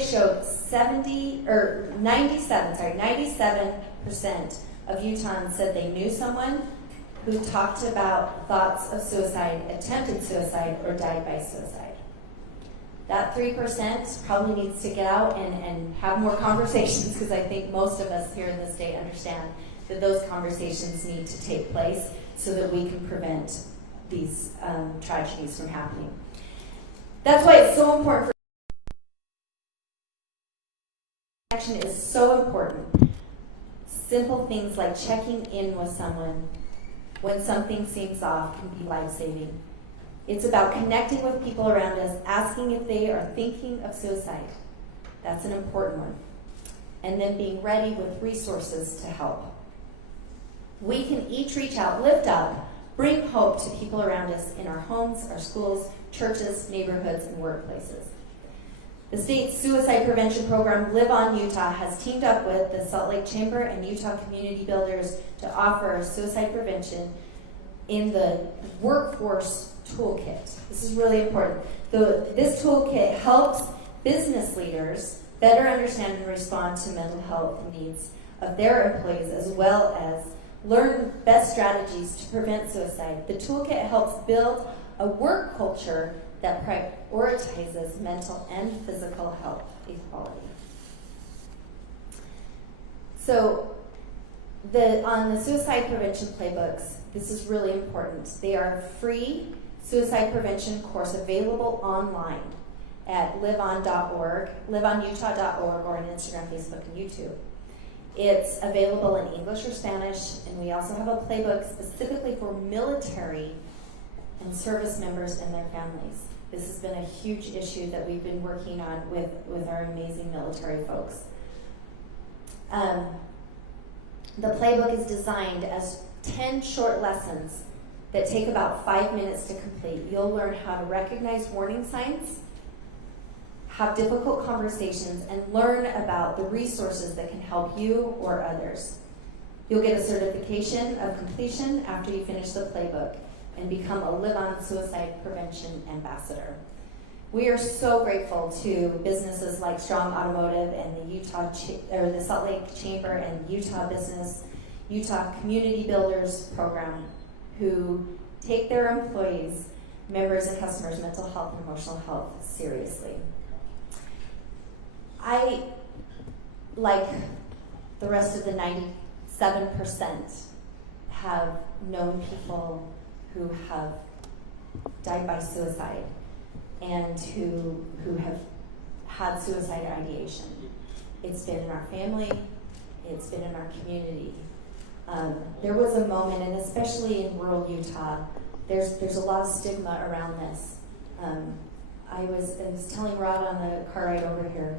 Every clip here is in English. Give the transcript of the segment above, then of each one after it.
survey showed 97% of Utahns said they knew someone who talked about thoughts of suicide, attempted suicide, or died by suicide. That 3% probably needs to get out and have more conversations, because I think most of us here in the state understand that those conversations need to take place so that we can prevent these tragedies from happening. That's why it's so important. Connection is so important. Simple things like checking in with someone when something seems off can be life-saving. It's about connecting with people around us, asking if they are thinking of suicide. That's an important one. And then being ready with resources to help. We can each reach out, lift up, bring hope to people around us in our homes, our schools, churches, neighborhoods, and workplaces. The state's suicide prevention program, Live On Utah, has teamed up with the Salt Lake Chamber and Utah Community Builders to offer suicide prevention in the workforce toolkit. This is really important. This toolkit helps business leaders better understand and respond to mental health needs of their employees, as well as learn best strategies to prevent suicide. The toolkit helps build a work culture that prioritizes mental and physical health equality. So on the suicide prevention playbooks, this is really important. They are a free suicide prevention course available online at liveon.org, liveonutah.org, or on Instagram, Facebook, and YouTube. It's available in English or Spanish, and we also have a playbook specifically for military and service members and their families. This has been a huge issue that we've been working on with our amazing military folks. The playbook is designed as 10 short lessons that take about 5 minutes to complete. You'll learn how to recognize warning signs, have difficult conversations, and learn about the resources that can help you or others. You'll get a certification of completion after you finish the playbook and become a Live On Suicide Prevention Ambassador. We are so grateful to businesses like Strong Automotive and the Salt Lake Chamber and Utah Community Builders program, who take their employees, members, and customers' mental health and emotional health seriously. I, like the rest of the 97%, have known people who have died by suicide and who have had suicide ideation. It's been in our family, it's been in our community. There was a moment, and especially in rural Utah, there's a lot of stigma around this. I was telling Rod on the car ride over here,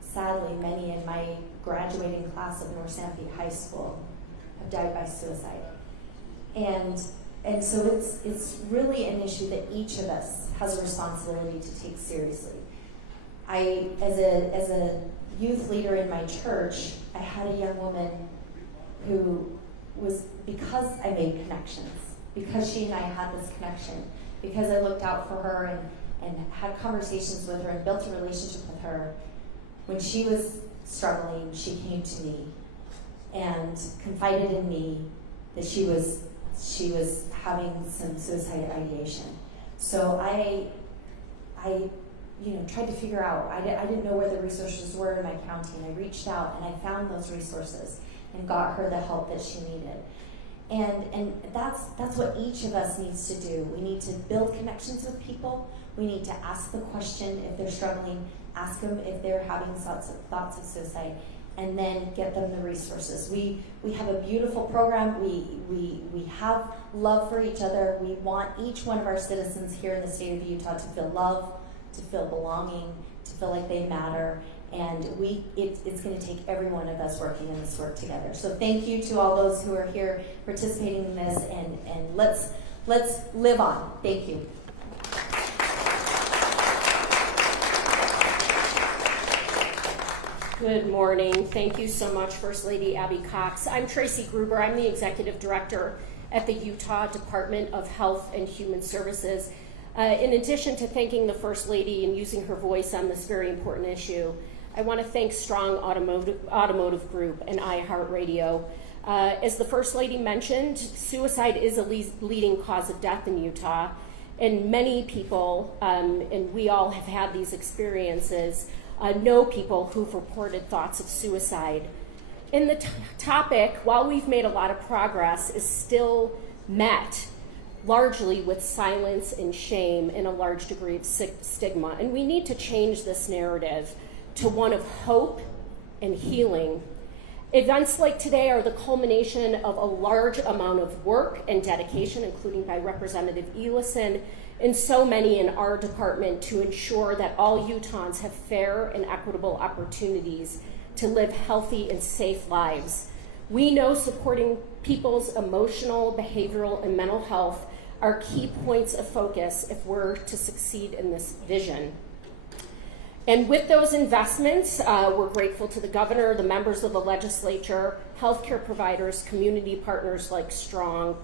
sadly many in my graduating class of North Sanpete High School have died by suicide. And so it's really an issue that each of us has a responsibility to take seriously. As a youth leader in my church, I had a young woman who was, because I made connections, because she and I had this connection, because I looked out for her and had conversations with her and built a relationship with her, when she was struggling, she came to me and confided in me that she was having some suicide ideation. So I tried to figure out, I didn't know where the resources were in my county, and I reached out and I found those resources and got her the help that she needed. And that's what each of us needs to do. We need to build connections with people. We need to ask the question if they're struggling, ask them if they're having thoughts of suicide, and then get them the resources. We have a beautiful program. We have love for each other. We want each one of our citizens here in the state of Utah to feel love, to feel belonging, to feel like they matter. And it's going to take every one of us working in this work together. So thank you to all those who are here participating in this, and let's live on. Thank you. Good morning. Thank you so much, First Lady Abby Cox. I'm Tracy Gruber. I'm the Executive Director at the Utah Department of Health and Human Services. In addition to thanking the First Lady and using her voice on this very important issue, I want to thank Strong Automotive Group and iHeartRadio. As the First Lady mentioned, suicide is a leading cause of death in Utah, and many people, and we all have had these experiences, know people who've reported thoughts of suicide. And the topic, while we've made a lot of progress, is still met largely with silence and shame and a large degree of stigma. And we need to change this narrative to one of hope and healing. Events like today are the culmination of a large amount of work and dedication, including by Representative Elison and so many in our department, to ensure that all Utahns have fair and equitable opportunities to live healthy and safe lives. We know supporting people's emotional, behavioral, and mental health are key points of focus if we're to succeed in this vision. And with those investments, we're grateful to the governor, the members of the legislature, healthcare providers, community partners like Strong,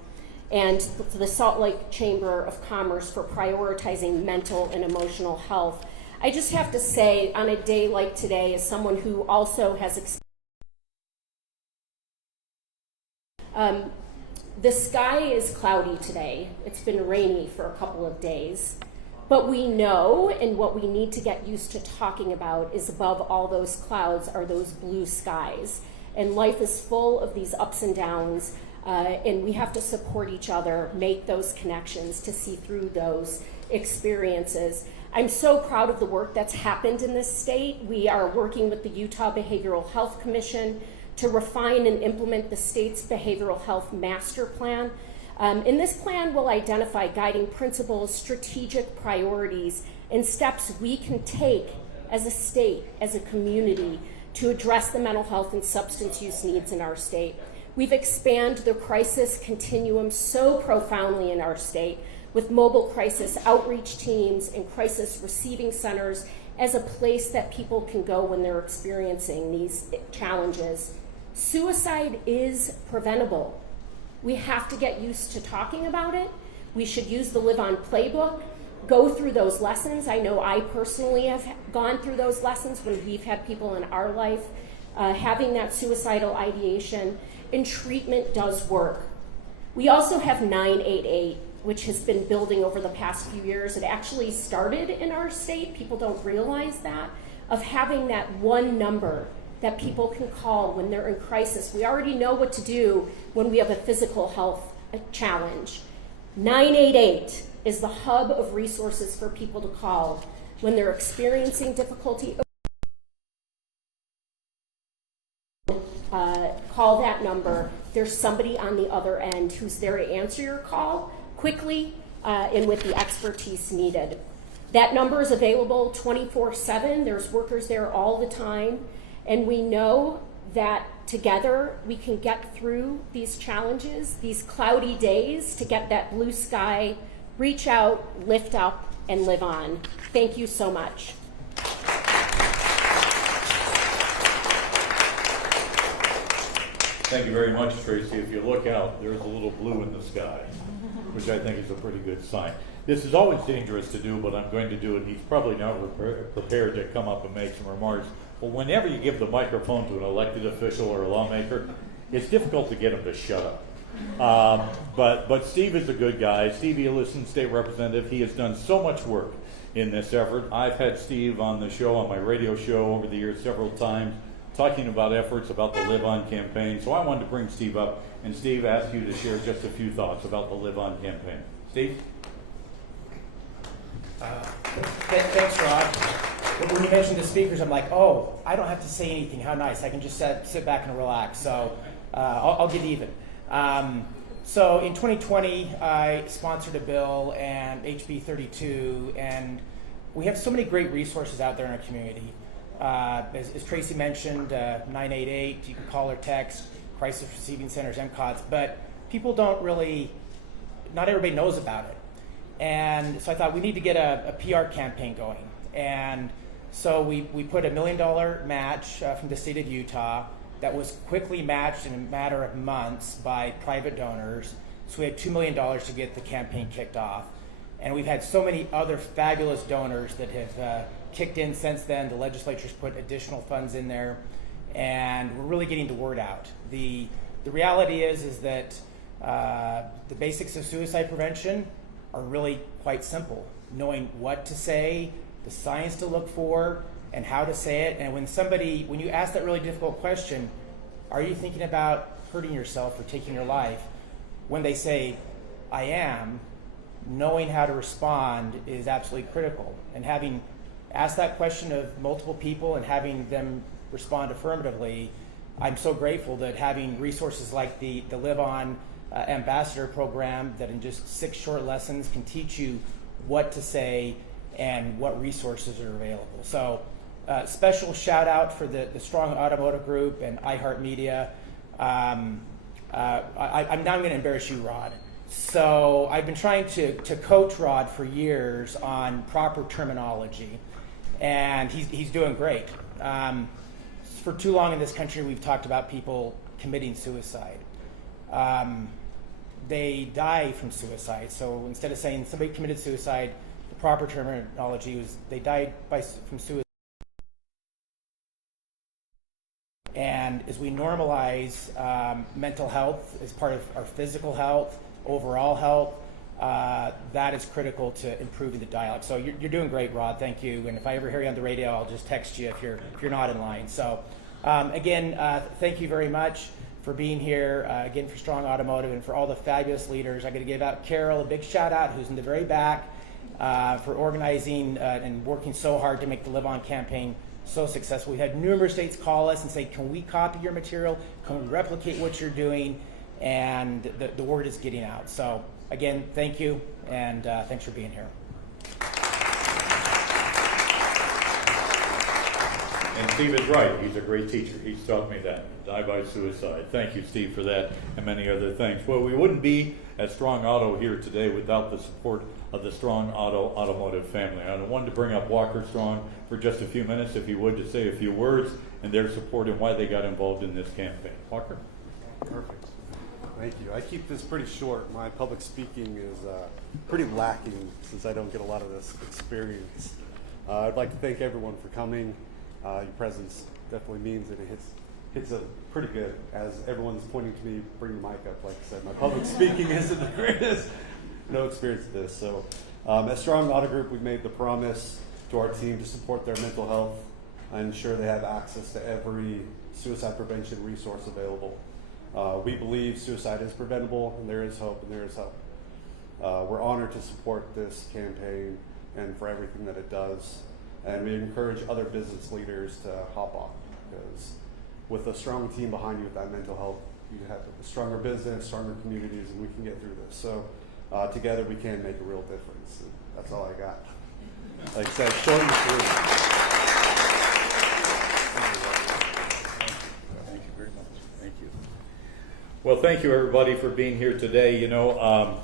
and the Salt Lake Chamber of Commerce for prioritizing mental and emotional health. I just have to say, on a day like today, as someone who also has the sky is cloudy today. It's been rainy for a couple of days. But we know, and what we need to get used to talking about is above all those clouds are those blue skies. And life is full of these ups and downs, and we have to support each other, make those connections to see through those experiences. I'm so proud of the work that's happened in this state. We are working with the Utah Behavioral Health Commission to refine and implement the state's behavioral health master plan. And this plan will identify guiding principles, strategic priorities, and steps we can take as a state, as a community, to address the mental health and substance use needs in our state. We've expanded the crisis continuum so profoundly in our state, with mobile crisis outreach teams and crisis receiving centers as a place that people can go when they're experiencing these challenges. Suicide is preventable. We have to get used to talking about it. We should use the Live On playbook, go through those lessons. I know I personally have gone through those lessons when we've had people in our life having that suicidal ideation, and treatment does work. We also have 988, which has been building over the past few years. It actually started in our state, people don't realize that, of having that one number that people can call when they're in crisis. We already know what to do when we have a physical health challenge. 988 is the hub of resources for people to call when they're experiencing difficulty. Call that number. There's somebody on the other end who's there to answer your call quickly and with the expertise needed. That number is available 24/7. There's workers there all the time. And we know that together we can get through these challenges, these cloudy days, to get that blue sky, reach out, lift up, and live on. Thank you so much. Thank you very much, Tracy. If you look out, there's a little blue in the sky, which I think is a pretty good sign. This is always dangerous to do, but I'm going to do it. He's probably not prepared to come up and make some remarks. But whenever you give the microphone to an elected official or a lawmaker, it's difficult to get him to shut up. But Steve is a good guy. Steve Elison, state representative, he has done so much work in this effort. I've had Steve on the show, on my radio show over the years several times, talking about efforts about the Live On campaign. So I wanted to bring Steve up, and Steve asked you to share just a few thoughts about the Live On campaign. Steve? Thanks, Rod. When you mentioned the speakers, I'm like, oh, I don't have to say anything. How nice. I can just sit back and relax. So I'll get even. So in 2020, I sponsored a bill, and HB 32, and we have so many great resources out there in our community. As Tracy mentioned, 988, you can call or text, crisis receiving centers, MCOTs, but people don't really, not everybody knows about it. And so I thought we need to get a PR campaign going. And so we put $1 million match from the state of Utah that was quickly matched in a matter of months by private donors. So we had $2 million to get the campaign kicked off. And we've had so many other fabulous donors that have kicked in since then. The legislature's put additional funds in there, and we're really getting the word out. The reality is that the basics of suicide prevention are really quite simple. Knowing what to say, the science to look for, and how to say it. And when you ask that really difficult question, are you thinking about hurting yourself or taking your life? When they say, I am, knowing how to respond is absolutely critical. And having asked that question of multiple people and having them respond affirmatively, I'm so grateful that having resources like the Live On Ambassador program that in just 6 short lessons can teach you what to say and what resources are available. So special shout out for the Strong Automotive Group and iHeartMedia. I'm now going to embarrass you, Rod. So I've been trying to coach Rod for years on proper terminology, and he's doing great. For too long in this country, we've talked about people committing suicide. They die from suicide. So instead of saying somebody committed suicide, the proper terminology was they died from suicide. And as we normalize mental health as part of our physical health, overall health, that is critical to improving the dialogue. So you're doing great, Rod. Thank you. And if I ever hear you on the radio, I'll just text you if you're not in line. So again, thank you very much for being here. Again, for Strong Automotive and for all the fabulous leaders. I got to give out Carol a big shout out, who's in the very back, for organizing and working so hard to make the Live On campaign so successful. We've had numerous states call us and say, can we copy your material? Can we replicate what you're doing? And the word is getting out. So again, thank you, and thanks for being here. And Steve is right. He's a great teacher. He's taught me that. Die by suicide. Thank you, Steve, for that and many other things. Well, we wouldn't be at Strong Auto here today without the support of the Strong Auto automotive family. I wanted to bring up Walker Strong for just a few minutes, if you would, to say a few words and their support and why they got involved in this campaign. Walker? Perfect. Thank you. I keep this pretty short. My public speaking is pretty lacking since I don't get a lot of this experience. I'd like to thank everyone for coming. Your presence definitely means that it hits a pretty good. As everyone's pointing to me, bring the mic up. Like I said, my public speaking isn't the greatest. No experience with this. So at Strong Auto Group, we've made the promise to our team to support their mental health and ensure they have access to every suicide prevention resource available. We believe suicide is preventable, and there is hope, and there is help. We're honored to support this campaign and for everything that it does. And we encourage other business leaders to hop on, because with a strong team behind you with that mental health, you have a stronger business, stronger communities, and we can get through this. So together we can make a real difference. And that's all I got. Like I said, short and sweet. Thank you very much. Thank you. Well, thank you, everybody, for being here today. You know,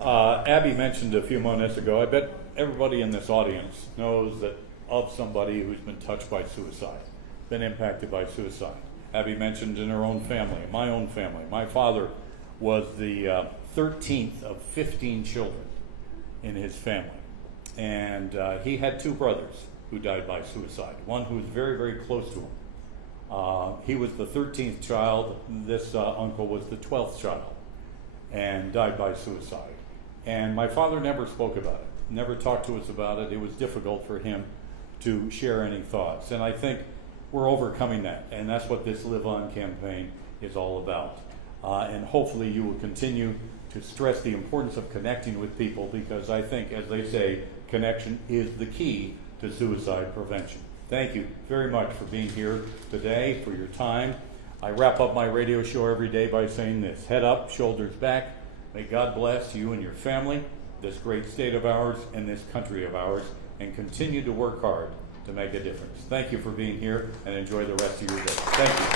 Abby mentioned a few minutes ago, I bet everybody in this audience knows that of somebody who's been touched by suicide, been impacted by suicide. Abby mentioned in her own family, my own family. My father was the 13th of 15 children in his family. And he had 2 brothers who died by suicide. One who was very, very close to him. He was the 13th child. This uncle was the 12th child and died by suicide. And my father never spoke about it, never talked to us about it. It was difficult for him to share any thoughts. And I think we're overcoming that. And that's what this Live On campaign is all about. And hopefully you will continue to stress the importance of connecting with people, because I think, as they say, connection is the key to suicide prevention. Thank you very much for being here today, for your time. I wrap up my radio show every day by saying this: head up, shoulders back. May God bless you and your family, this great state of ours, and this country of ours, and continue to work hard to make a difference. Thank you for being here, and enjoy the rest of your day. Thank you.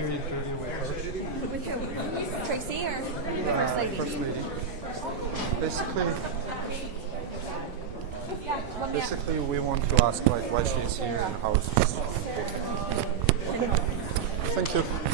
do your interview with With who? Tracy or the First Lady? First Lady. Basically, we want to ask like why she's here and how it's just. Okay. Thank you.